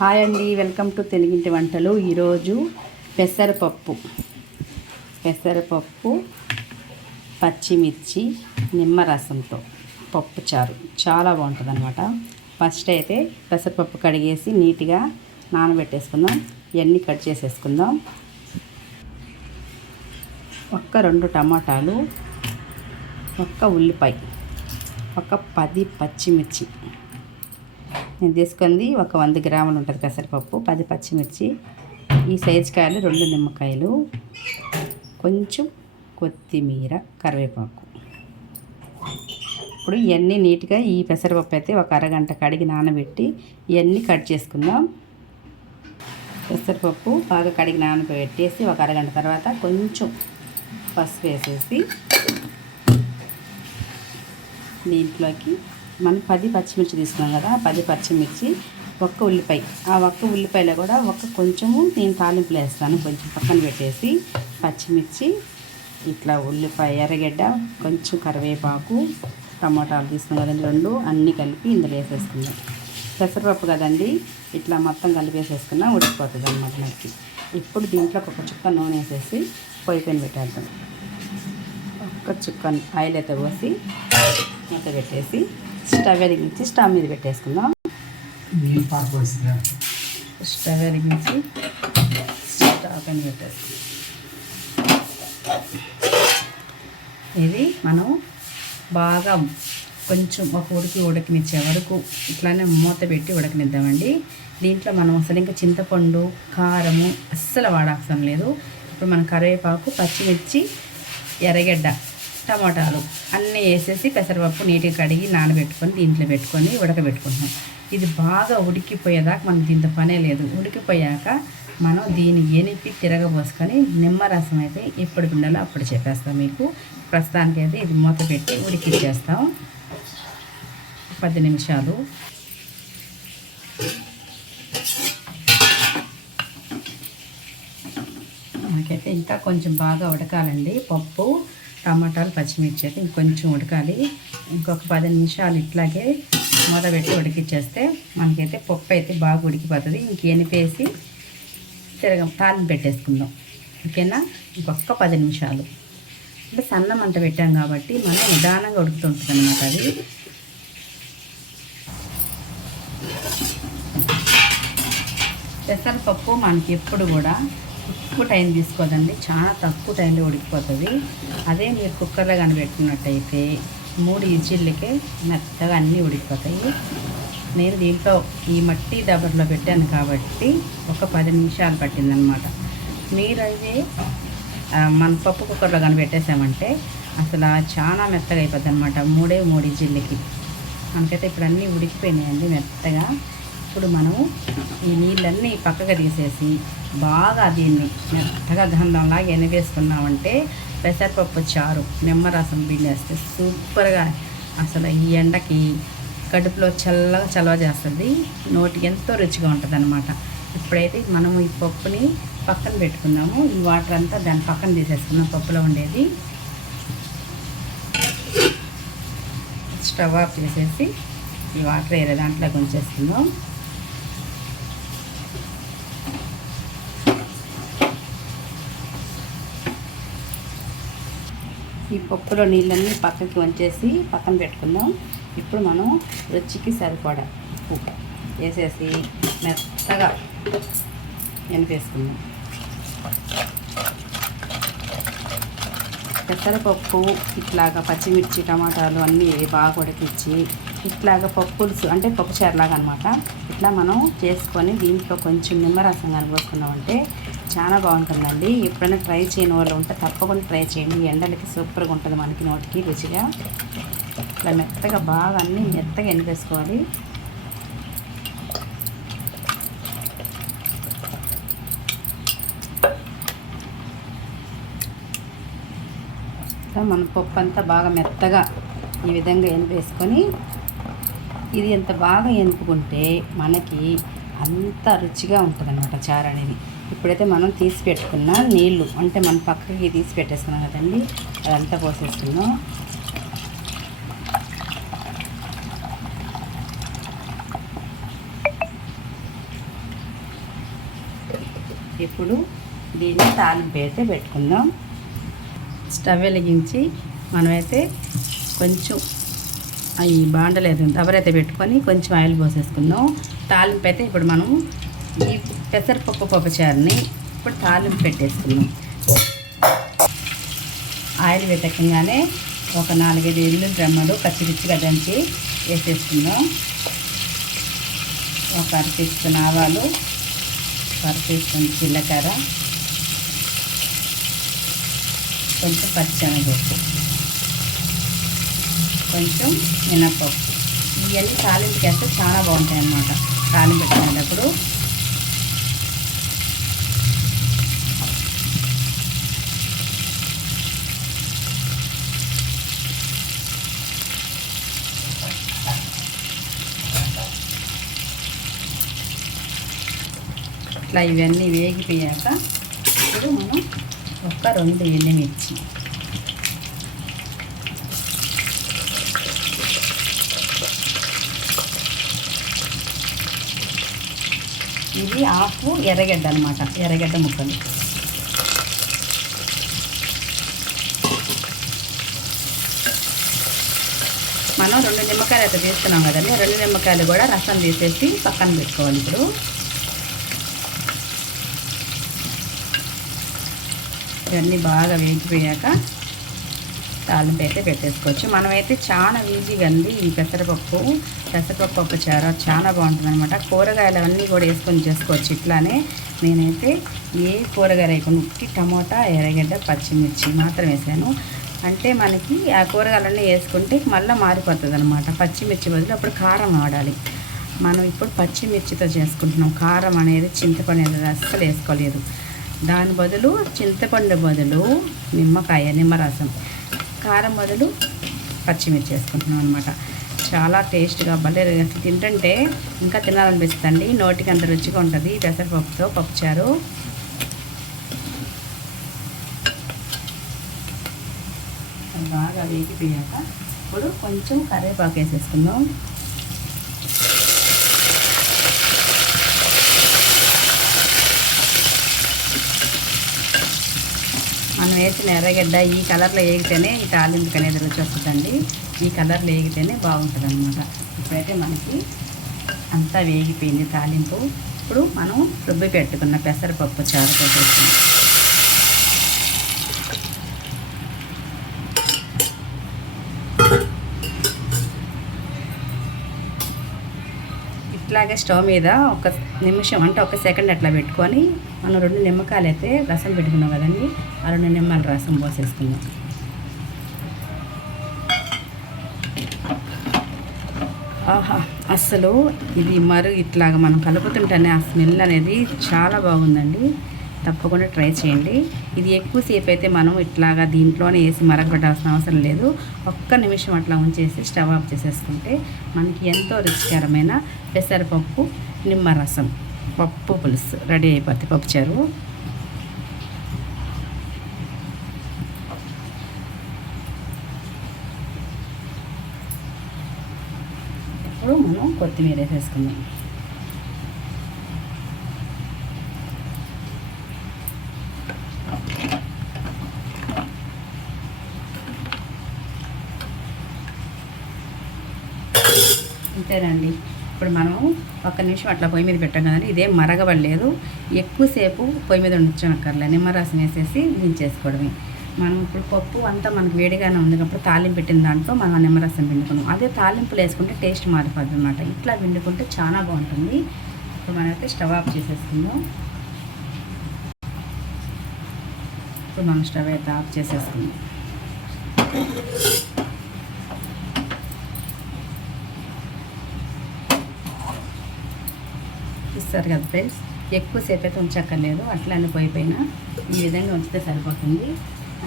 Hi అండి, welcome to తెలుగింటి వంటలు. ఈరోజు పెసరపప్పు పచ్చిమిర్చి నిమ్మరసంతో పప్పు చారు చాలా బాగుంటుంది అనమాట. ఫస్ట్ అయితే పెసరపప్పు కడిగేసి నీట్గా నానబెట్టేసుకుందాం. ఇవన్నీ కట్ చేసేసుకుందాం. ఒక్క 2 టమాటాలు, ఒక్క ఉల్లిపాయ, ఒక 10 పచ్చిమిర్చి నేను తీసుకుంది. ఒక 100 గ్రాములు ఉంటుంది పెసరపప్పు, 10 పచ్చిమిర్చి, ఈ సైజు కాయలు 2 నిమ్మకాయలు, కొంచెం కొత్తిమీర, కరివేపాకు. ఇప్పుడు ఇవన్నీ నీట్గా ఈ పెసరపప్పు అయితే ఒక అరగంట కడిగి నానబెట్టి ఇవన్నీ కట్ చేసుకుందాం. పెసరపప్పు బాగా కడిగి నానబెట్టేసి ఒక అరగంట తర్వాత కొంచెం పసుపు వేసేసి దీంట్లోకి మనం 10 పచ్చిమిర్చి తీసుకున్నాం కదా, 10 పచ్చిమిర్చి, ఒక్క ఉల్లిపాయ, ఆ ఒక్క ఉల్లిపాయలో కూడా కొంచెము నేను తాలింపులు వేస్తాను. కొంచెం పక్కన పెట్టేసి పచ్చిమిర్చి, ఇట్లా ఉల్లిపాయ, ఎర్రగడ్డ, కొంచెం కరివేపాకు, టమాటాలు తీసుకున్నాం కదండి 2, అన్నీ కలిపి ఇందులో వేసేసుకుందాం. పెసరపప్పు కదండి, ఇట్లా మొత్తం కలిపేసేసుకున్నా ఉడికిపోతుంది అన్నమాట మనకి. ఇప్పుడు దీంట్లో ఒక చుక్క నూనె వేసేసి పొయ్యి పైన పెట్టేద్దాం. ఒక్క చుక్క ఆయిల్ అయితే పోసి మూత పెట్టేసి స్టవ్ వెలిగించి స్టవ్ మీద పెట్టేసుకుందాం. స్టవ్ వెలిగించి స్టవ్ పైన పెట్టేసుకుందాం. ఇది మనం బాగా కొంచెం ఒక ఉడకనిచ్చే వరకు ఇట్లానే మూత పెట్టి ఉడకనిద్దామండి. దీంట్లో మనం అసలు ఇంకా చింతపండు, కారము అస్సలు వాడవసరం లేదు. ఇప్పుడు మనం కరివేపాకు, పచ్చిమిర్చి, ఎర్రగడ్డ, టమాటాలు అన్నీ వేసేసి పెసరపప్పు నీట్గా కడిగి నానబెట్టుకొని దీంట్లో పెట్టుకొని ఉడకబెట్టుకుంటున్నాం. ఇది బాగా ఉడికిపోయేదాకా మనం దీంతో పనే లేదు. ఉడికిపోయాక మనం దీన్ని ఎనిపి తిరగబోసుకొని నిమ్మరసం అయితే ఎప్పుడు పిండాలో అప్పుడు చెప్పేస్తాం మీకు. ప్రస్తుతానికి అయితే ఇది మూత పెట్టి ఉడికిచ్చేస్తాం 10 నిమిషాలు. మనకైతే ఇంకా కొంచెం బాగా ఉడకాలండి. పప్పు, టమాటాలు, పచ్చిమిర్చి అయితే ఇంకొంచెం ఉడకాలి. ఇంకొక 10 నిమిషాలు ఇట్లాగే మూత పెట్టి ఉడికిచ్చేస్తే మనకైతే పప్పు అయితే బాగా ఉడికిపోతుంది. ఎనిపేసి తాలింపు పెట్టేసుకుందాం. ఓకేనా? ఇంకొక 10 నిమిషాలు. అంటే సన్న మంట పెట్టాం కాబట్టి మనం నిదానంగా ఉడుకుతుంటుంది అన్నమాట. అది పెసరపప్పు మనకి ఎప్పుడు కూడా ఎక్కువ టైం తీసుకోదండి, చాలా తక్కువ టైంలో ఉడికిపోతుంది. అదే మీరు కుక్కర్లో కానీ పెట్టుకున్నట్టయితే 3 విజిల్లకే మెత్తగా అన్నీ ఉడికిపోతాయి. నేను దీంట్లో ఈ మట్టి దబర్లో పెట్టాను కాబట్టి ఒక 10 నిమిషాలు పట్టిందనమాట. మీరైతే మన పప్పు కుక్కర్లో కానీ పెట్టేసామంటే అసలు చాలా మెత్తగా అయిపోద్ది అనమాట. 3 విజిల్లకి మనకైతే ఇప్పుడు అన్నీ ఉడికిపోయినాయండి మెత్తగా. ఇప్పుడు మనం ఈ నీళ్ళన్నీ పక్కగా తీసేసి బాగా దీన్ని మెత్తగా గంధంలాగా ఎనవేసుకున్నామంటే పెసరపప్పు చారు నిమ్మరసం పిండేస్తే సూపర్గా, అసలు ఈ ఎండకి కడుపులో చలవ చేస్తుంది, నోటికి ఎంతో రుచిగా ఉంటుంది అనమాట. ఇప్పుడైతే మనం ఈ పప్పుని పక్కన పెట్టుకున్నాము. ఈ వాటర్ అంతా దాని పక్కన తీసేసుకున్నాం పప్పులో ఉండేది. స్టవ్ ఆఫ్ చేసేసి ఈ వాటర్ వేరే దాంట్లోకి ఉంచేసుకుందాం. ఈ పప్పులో నీళ్ళన్నీ పక్కకి వంచేసి పక్కన పెట్టుకుందాం. ఇప్పుడు మనం రుచికి సరిపడా ఉప్పు వేసేసి మెత్తగా ఎనిపేసుకుందాం. పెసరపప్పు ఇట్లాగా పచ్చిమిర్చి, టమాటాలు అన్నీ బాగా ఉడికించి ఇట్లాగా పప్పు పులుసు అంటే పప్పు చారులాగా అనమాట. ఇట్లా మనం చేసుకొని దీంట్లో కొంచెం నిమ్మరసం కలుపుకున్నామంటే చాలా బాగుంటుందండి. ఎప్పుడైనా ట్రై చేయని వాళ్ళు ఉంటే తప్పకుండా ట్రై చేయండి. ఎండలకి సూపర్గా ఉంటుంది మనకి నోటికి రుచిగా. ఇట్లా మెత్తగా బాగా అన్నీ మెత్తగా ఎనిపేసుకోవాలి. మన పప్పు అంతా బాగా మెత్తగా ఈ విధంగా ఎనిపేసుకొని ఇది ఎంత బాగా ఎనుపుకుంటే మనకి అంత రుచిగా ఉంటుంది అన్నమాట చారు అనేది. ఇప్పుడైతే మనం తీసి పెట్టుకున్న నీళ్ళు అంటే మనం పక్కకి తీసి పెట్టేసుకున్నాం కదండి, అదంతా పోసేసుకున్నాం. ఇప్పుడు దీన్ని తాలింపు అయితే పెట్టుకుందాం. స్టవ్ వెలిగించి మనమైతే కొంచెం ఈ బాండలు అయితే ఎవరైతే పెట్టుకొని కొంచెం ఆయిల్ పోసేసుకుందాం. తాలింపు అయితే ఇప్పుడు మనం ఈ పెసరపప్పు పప్పుచారుని ఇప్పుడు తాలింపు పెట్టేసుకుందాం. ఆయిల్ వెతకంగానే ఒక 4-5 ఎల్లుల్లి రెమ్మలు పచ్చిమిర్చిగా దంచి వేసేసుకుందాం. ఒక 1 టీ స్పూన్ ఆవాలు, 1 టీ స్పూన్ జీలకర్ర, కొంచెం పచ్చిశనగపప్పు, కొంచెం మినప్పప్పు. ఇవన్నీ తాలింపుకి వేస్తే చాలా బాగుంటాయి అన్నమాట. తాలింపు పెట్టుకునేటప్పుడు ఇట్లా ఇవన్నీ వేగిపోయాక ఇప్పుడు మనం ఒక 2 ఎండుమిర్చి, ఇది ఆకు ఎర్రగడ్డ అనమాట, ఎర్రగడ్డ ముక్కలు. మనం 2 నిమ్మకాయలు అయితే తీసుకున్నాం కదండి, 2 నిమ్మకాయలు కూడా రసం తీసేసి పక్కన పెట్టుకోవాలి. ఇప్పుడు ఇవన్నీ బాగా వేగిపోయాక తాలింపు అయితే పెట్టేసుకోవచ్చు. మనమైతే చాలా ఈజీగా అండి ఈ పెసరపప్పు పప్పుచారు చాలా బాగుంటుంది అనమాట. కూరగాయలు అవన్నీ కూడా వేసుకొని చేసుకోవచ్చు. ఇట్లానే నేనైతే ఏ కూరగాయలు వేయకుండా ఉట్టి టమోటా, ఎర్రగడ్డ, పచ్చిమిర్చి మాత్రం వేసాను. అంటే మనకి ఆ కూరగాయలన్నీ వేసుకుంటే మళ్ళీ మారిపోతుంది అనమాట. పచ్చిమిర్చి బదులు అప్పుడు కారం వాడాలి. మనం ఇప్పుడు పచ్చిమిర్చితో చేసుకుంటున్నాం. కారం అనేది చింతపండు అనేది అస్సలు వేసుకోలేదు. దాని బదులు చింతపండు బదులు నిమ్మరసం, కారం బదులు పచ్చిమిర్చి వేసుకుంటున్నాం అనమాట. చాలా టేస్ట్గా భలే తింటుంటే ఇంకా తినాలనిపిస్తుంది. నోటికి అంత రుచిగా ఉంటుంది పెసరపప్పుతో పప్పుచారు. బాగా వేగిపోయాక ఇప్పుడు కొంచెం కరివేపాకు వేసేసుకుందాం. మనం వేసిన ఎర్రగడ్డ ఈ కలర్లో వేగితేనే ఈ తాలింపుకి అనేది రుచి వస్తుందండి. ఈ కలర్లో వేగితేనే బాగుంటుంది అన్నమాట. ఇప్పుడైతే మనకి అంతా వేగిపోయింది తాలింపు. ఇప్పుడు మనం రుబ్బి పెట్టుకున్న పెసరపప్పు చారు పెట్టేస్తాం. ఇట్లాగే స్టవ్ మీద 1 నిమిషం అంటే 1 సెకండ్ అట్లా పెట్టుకొని మనం 2 నిమ్మకాయలు అయితే రసం పెట్టుకున్నాం కదండి, ఆ 2 నిమ్మల రసం పోసేసుకుందాం. ఆహా, అసలు ఇది ఇట్లాగా మనం కలుపుతుంటేనే ఆ స్మెల్ అనేది చాలా బాగుందండి. తప్పకుండా ట్రై చేయండి. ఇది ఎక్కువసేపు అయితే మనం ఇట్లాగా దీంట్లోనే వేసి మరగబెట్టాల్సిన అవసరం లేదు. 1 నిమిషం అట్లా ఉంచేసి స్టవ్ ఆఫ్ చేసేసుకుంటే మనకి ఎంతో రుచికరమైన పెసరపప్పు నిమ్మరసం పప్పు పులుసు రెడీ అయిపోతుంది. పప్పుచారు ఇప్పుడు మనం కొత్తిమీర వేసేసుకుందాం. అంతేనండి. ఇప్పుడు మనం 1 నిమిషం అట్లా పొయ్యి మీద పెట్టాం కదండి, ఇదేం మరగబడలేదు. ఎక్కువసేపు పొయ్యి మీద ఉంచనక్కర్లేదు. నిమ్మరసం వేసేసి దించేసుకోవడమే. మనం ఇప్పుడు పప్పు అంతా మనకు వేడిగానే ఉంది కాబట్టి తాలింపు పెట్టిన దాంట్లో మనం నిమ్మరసం పిండుకున్నాం. అదే తాలింపులు వేసుకుంటే టేస్ట్ మారిపోద్ది అనమాట. ఇట్లా పిండుకుంటే చాలా బాగుంటుంది. ఇప్పుడు మనమైతే స్టవ్ ఆఫ్ చేసేసుకుందాం. ఇప్పుడు మనం స్టవ్ అయితే ఆఫ్ చేసేసుకుందాం. చూస్తారు కదా ఫ్రెండ్స్, ఎక్కువసేపు అయితే ఉంచక్కర్లేదు. అట్లనే పోయిపోయినా ఈ విధంగా ఉంచితే సరిపోతుంది.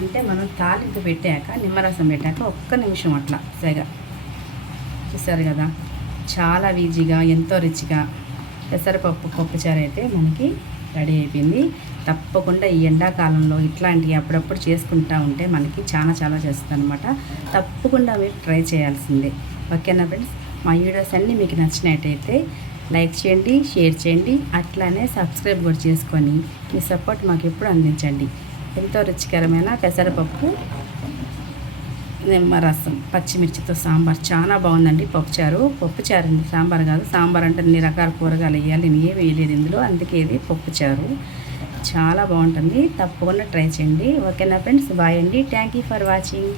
అంటే మనం తాలింపు పెట్టాక నిమ్మరసం పెట్టాక 1 నిమిషం అట్లా సెగ. చూస్తారు కదా, చాలా ఈజీగా ఎంతో రుచిగా పెసరపప్పు పప్పుచారు అయితే మనకి రెడీ అయిపోయింది. తప్పకుండా ఈ ఎండాకాలంలో ఇట్లాంటివి అప్పుడప్పుడు చేసుకుంటూ ఉంటే మనకి చాలా చేస్తుంది అనమాట. తప్పకుండా మీరు ట్రై చేయాల్సిందే. ఓకేనా ఫ్రెండ్స్, మా వీడియోస్ అన్నీ మీకు నచ్చినట్టయితే లైక్ చేయండి, షేర్ చేయండి, అట్లానే సబ్స్క్రైబ్ కూడా చేసుకొని మీ సపోర్ట్ మాకు ఎప్పుడు అందించండి. ఎంతో రుచికరమైన పెసరపప్పు నిమ్మరసం పచ్చిమిర్చితో సాంబార్ చాలా బాగుందండి. పప్పుచారు అండి, సాంబార్ కాదు. సాంబార్ అంటే అన్ని రకాల కూరగాయలు వేయాలి, నేను ఏమి వేయలేదు ఇందులో, అందుకే ఇది పప్పుచారు. చాలా బాగుంటుంది, తప్పకుండా ట్రై చేయండి. ఓకేనా ఫ్రెండ్స్, బాయ్ అండి. Thank you for watching.